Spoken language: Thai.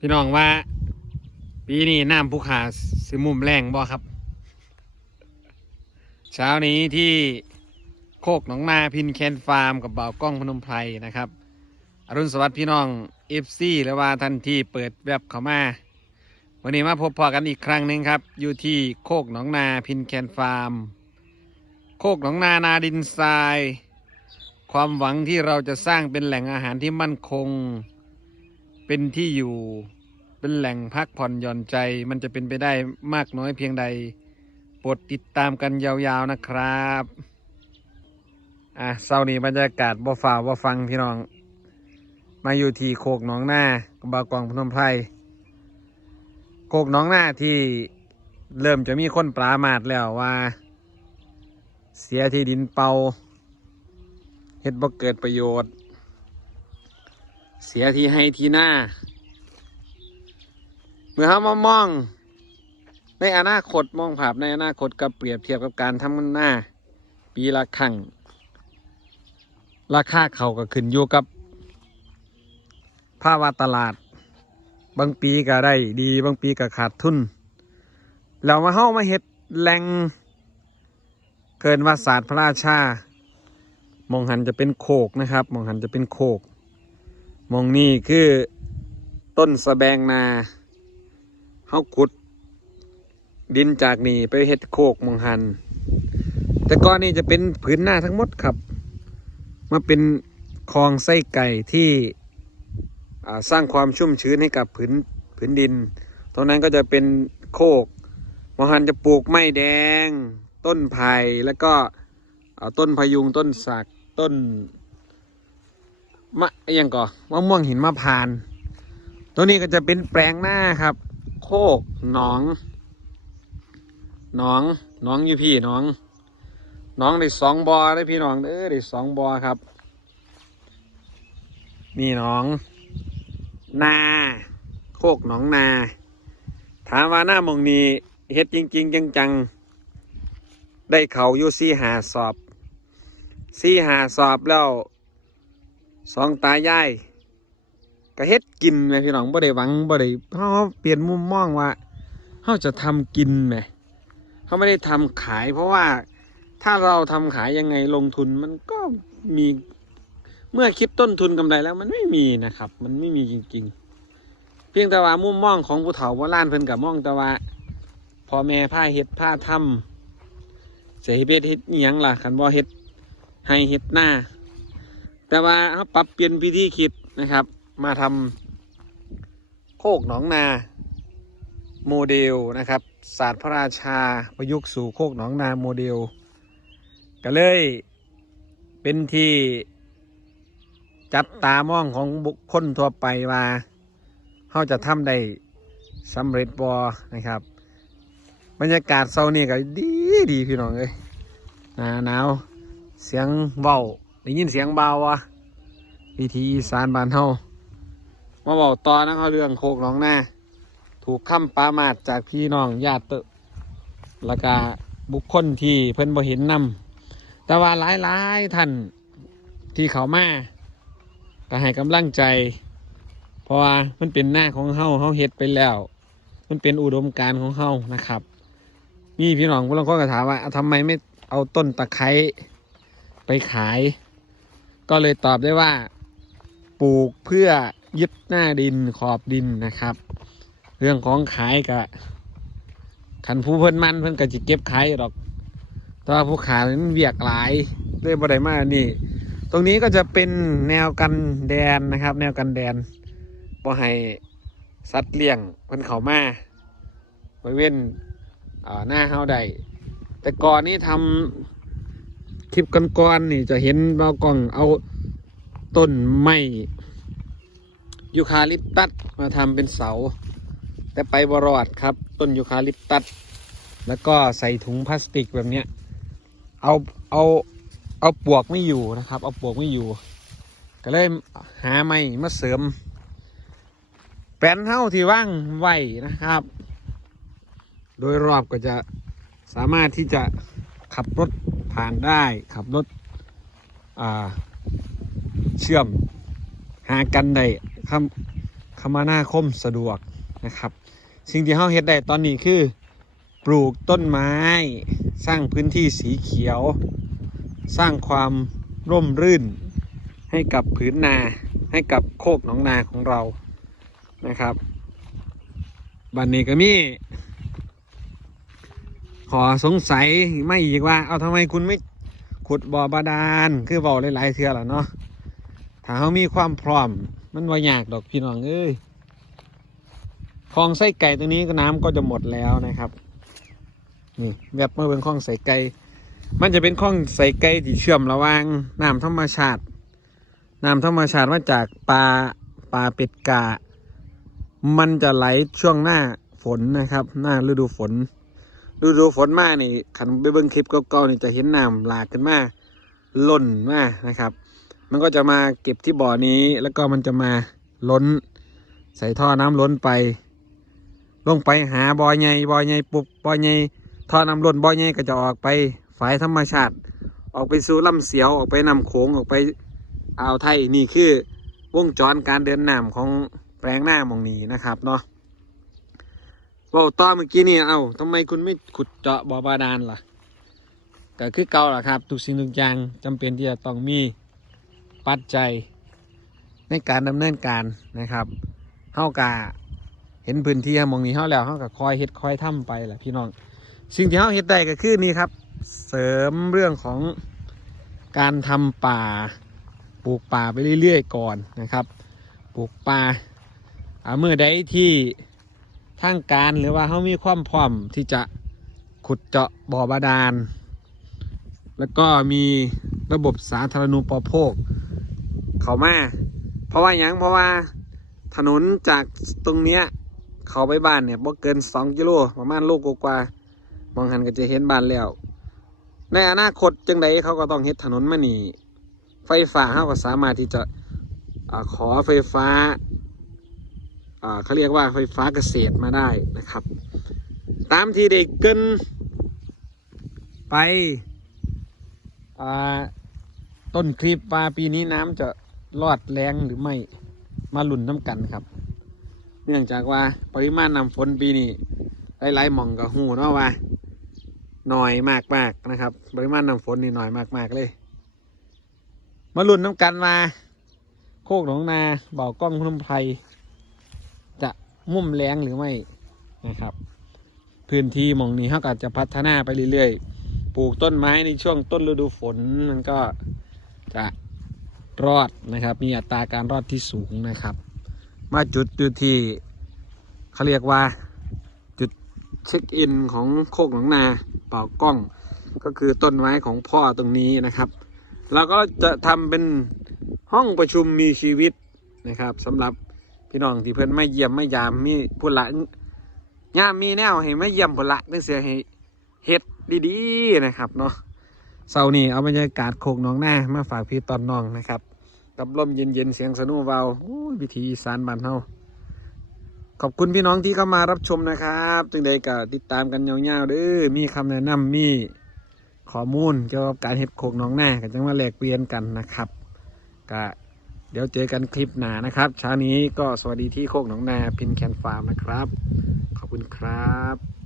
พี่น้องว่า ปีนี้น้ำภูขาสิมุมแรงบ่ครับ เช้านี้ที่โคกหนองนาพินแคนฟาร์มกับเบากล้องพนมไพรนะครับ อรุณสวัสดิ์พี่น้องเอฟซีและว่าท่านที่เปิดแวบเข้ามา วันนี้มาพบพอกันอีกครั้งหนึ่งครับ อยู่ที่โคกหนองนาพินแคนฟาร์ม โคกหนองนานาดินทราย ความหวังที่เราจะสร้างเป็นแหล่งอาหารที่มั่นคง เป็นที่อยู่เป็นแหล่งพักผ่อนหย่อนใจ มันจะเป็นไปได้มากน้อยเพียงใดโปรดติดตามกันยาวๆนะครับอะเศร้านี้บรรยากาศบ่ฝ่าบ่ฟังพี่น้อง มาอยู่ที่โคกหนองหน้าบากองพนมไพรโคกหนองหน้าที่เริ่มจะมีคนปรามาดแล้วว่า เสียที่ดินเปาเฮ็ดบ่เกิดประโยชน์ เสียทีให้ทีหน้า เมื่อเขามามอง ในอนาคตมองภาพในอนาคตกับเปรียบเทียบกับการทำหน้า ปีละครั้งราคาเขาก็ขึ้นอยู่กับภาวะตลาด บางปีก็ได้ดี บางปีก็ขาดทุนเรามาเข้ามาเห็ดแหล่งเกินว่าศาสตร์พระราชามองหันจะเป็นโคกนะครับ มองหันจะเป็นโคก มองนี่คือต้นสะแบงนาเฮาขุด ดินจากนี่ไปเฮ็ดโคกมองหัน แต่ก่อนนี่จะเป็นผืนหน้าทั้งหมดครับ มาเป็นคลองไส้ไก่ที่สร้างความชุ่มชื้นให้กับผืนผืนดิน ตรงนั้นก็จะเป็นโคกมองหันจะปลูกไม้แดง ต้นไผ่แล้วก็ต้นพยุงต้นสักต้น มะอหยังก่อมะม่วงหินมะพาน ตัวนี้ก็จะเป็นแปลงหน้าครับ โคกหนองหนองหนองอยู่พี่หนองหนองได้สองบอได้พี่หนองเด้อได้สองบอครับ นี่หนอง นา โคกหนองนา ถามว่าหน้ามองนี้เฮ็ดจริงๆจังๆได้เขาอยู่สี่หาสอบสี่หาสอบแล้ว สองตายายก็เฮ็ดกินแหมพี่น้องบ่ได้หวังบ่ได้เฮาเปลี่ยนมุมมองว่าเฮาจะทำกินแหมเขาไม่ได้ทำขาย เพราะว่าถ้าเราทำขายยังไงลงทุนมันก็มีเมื่อคิดต้นทุนกำไรแล้วมันไม่มีนะครับ มันไม่มีจริง ๆ เพียงแต่ว่ามุมมองของผู้เฒ่าโบราณเพิ่นกับมองแต่ว่าพ่อแม่ผ้าเฮ็ดผ้าทำเสียเฮ็ดเฮ็ดยังล่ะคันบ่เฮ็ดให้เฮ็ดหน้า แต่ว่าเขาปรับเปลี่ยนวิธีคิดนะครับ มาทำโคกหนองนา โมเดลนะครับศาสตร์พระราชาประยุกต์สู่โคกหนองนาโมเดล ก็เลยเป็นที่จับตามองของบุคคลทั่วไปว่าเขาจะทำได้สำเร็จบอนะครับ บรรยากาศเศร้านี่ก็ดีดีพี่น้องเอ้ยหนาหนาวเสียงเบา ได้ยินเสียงเบาวะวิธีอีสานบ้านเฮามาบอกตอนะเขาเรื่องโคกหนองนาถูกค้ำปรามาดจากพี่น้องญาติเตอะแล้วก็บุคคลที่เพิ่นบ่เห็นนำแต่ว่าหลายหลายๆท่านที่เขามาก็ให้กำลังใจ เพราะว่ามันเป็นหน้าของเฮาเฮาเฮ็ดไปแล้ว มันเป็นอุดมการณ์ของเฮานะครับ มีพี่น้องบางคนก็ถามว่าอะทำไมไม่เอาต้นตะไคร้ไปขาย ก็เลยตอบได้ว่า ปลูกเพื่อยึดหน้าดินขอบดินนะครับ เรื่องของขายกะขันผู้เพิ่นมันเพิ่นก็จะเก็บขายหรอกแต่ว่าผู้ขายมันเวียกหลายเลยบ่ได้มากนี่ ตรงนี้ก็จะเป็นแนวกันแดนนะครับ แนวกันแดนบ่ให้สัตว์เลี้ยงเพิ่นเข้ามาบริเวณหน้าเฮาได้แต่ก่อนนี้ทำค ลิปก่อนๆนี่จะเห็นเรากล่องเอาต้นไม้ยูคาลิปตัสมาทำเป็นเสา แต่ไปบรอดครับ ต้นยูคาลิปตัสแล้วก็ใส่ถุงพลาสติกแบบเนี้ยเอาเอาเอาปวกไม่อยู่นะครับ เอาปวกไม่อยู่ ก็เลยหาไม้มาเสริม แป้นเท่าที่ว่างไว้นะครับ โดยรอบก็จะสามารถที่จะขับรถ ผ่านได้ขับรถเชื่อมหากันได้คำคมนาคมสะดวกนะครับ สิ่งที่เราเฮ็ดได้ตอนนี้คือ ปลูกต้นไม้ สร้างพื้นที่สีเขียว สร้างความร่มรื่น ให้กับผืนนาให้กับโคกหนองนาของเรานะครับ บันนี้ก็มี ขอสงสัยไม่อีกว่า เอาทำไมคุณไม่ขุดบ่อบาดาลคือบ่อหลายๆเทือล้วเนาะถ้าเขามีความพร้อม มันว่ายากดอกพี่น้องเอ้ยคลองไส้ไก่ตรงนี้ก็น้ำก็จะหมดแล้วนะครับนี่แบบเมาเป็นคลองใส่ไก่มันจะเป็นคลองใส่ไก่ที่เชื่อมระหว่างน้ำธรรมชาติน้ำธรรมชาติมาจากปลาปลาเป็ดกา มันจะไหลช่วงหน้าฝนนะครับ หน้าฤดูฝน ฤดูฝนมานี่ขันไปเบิ่งคลิปเก่าๆนี่จะเห็นน้ำหลากขึ้นมาล่นมานะครับ มันก็จะมาเก็บที่บ่อนี้ แล้วก็มันจะมาล้น ใส่ท่อน้ำล้นไป ลงไปหาบ่อใหญ่บ่อใหญ่ปุบบ่อใหญ่ท่อน้ำล้นบ่อใหญ่ก็จะออกไปฝ่ายธรรมชาติ ออกไปสู่ลำเสียวออกไปนำโขงออกไปอ่าวไทยนี่คือวงจรการเดินน้ำของแปลงหน้ามองนี้นะครับเนาะ เว่าต่อเมื่อกี้นี่เอ้าทำไมคุณไม่ขุดเจาะบ่อบาดาลล่ะก็คือเก่าล่ะครับทุกสิ่งทุกอย่างจำเป็นที่จะต้องมีปัจจัยในการดำเนินการนะครับเฮากะเห็นพื้นที่มองนี้เฮาแล้วเฮาก็คอยเฮ็ดคอยทำไปแหละพี่น้อง สิ่งที่เฮาเฮ็ดได้ก็คือนี่ครับ เสริมเรื่องของการทำป่าปลูกป่าไปเรื่อยๆก่อนนะครับ ปลูกป่าเมื่อใดที่ ทางการหรือว่าเขามีความพร้อมที่จะขุดเจาะบ่อบาดาล แล้วก็มีระบบสาธารณูปโภค เขามา เพราะว่ายังเพราะว่าถนนจากตรงเนี้ยเขาไปบ้านเนี่ยบ่เกินสองกิโลประมาณโลกกว่า มองหันก็จะเห็นบ้านแล้ว ในอนาคตจังใดเขาก็ต้องเฮ็ดถนนมานี่ ไฟฟ้าเขาก็สามารถที่จะอขอไฟฟ้า เขาเรียกว่าไฟฟ้าเกษตรมาได้นะครับ ตามที่ได้เกินไปต้นคลิปว่าปีนี้น้ำจะรอดแรงหรือไม่มาหลุ่นน้ำกันครับ เนื่องจากว่าปริมาณน้ำฝนปีนี้หลายๆหม่องกับหูเนาะว่าน้อยมากๆนะครับ ปริมาณน้ำฝนนี่น้อยมากๆเลย มาหลุ่นน้ำกันมา โคกหนองนาเบากล้องพนมไพร จะมุ่มแรงหรือไม่นะครับ พื้นที่มองนี้เขาก็จะพัฒนาไปเรื่อยๆ ปลูกต้นไม้ในช่วงต้นฤดูฝนมันก็จะรอดนะครับ มีอัตราการรอดที่สูงนะครับ มาจุดจุดที่เขาเรียกว่าจุดเช็คอินของโคกหนองนาเป่ากล้อง ก็คือต้นไม้ของพ่อตรงนี้นะครับเราก็จะทำเป็นห้องประชุมมีชีวิตนะครับสำหรับ พี่น้องที่เพิ่นไม่เยี่ยมไม่ยามมีผู้ละยามมีแนวให้ไม่เยี่ยมผู้ละนั่นเสียให้เฮ็ดดีๆนะครับเนาะเสาร์นี้เอาบรรยากาศโคกน้องหน้ามาฝากพี่ตอนน้องนะครับกับลมเย็นๆเสียงสนุเบาวิธีสานบ้านเฮาขอบคุณพี่น้องที่เข้ามารับชมนะครับจึงใดก็ติดตามกันยาวๆเด้อมีคำแนะนำมีข้อมูลเกี่ยวกับการเห็ดโคกน้องหน้ากันจังมาแลกเปลี่ยนกันนะครับก็ เดี๋ยวเจอกันคลิปหน้านะครับเช้านี้ก็สวัสดีที่โคกหนองนาพินแคนฟาร์มนะครับ ขอบคุณครับ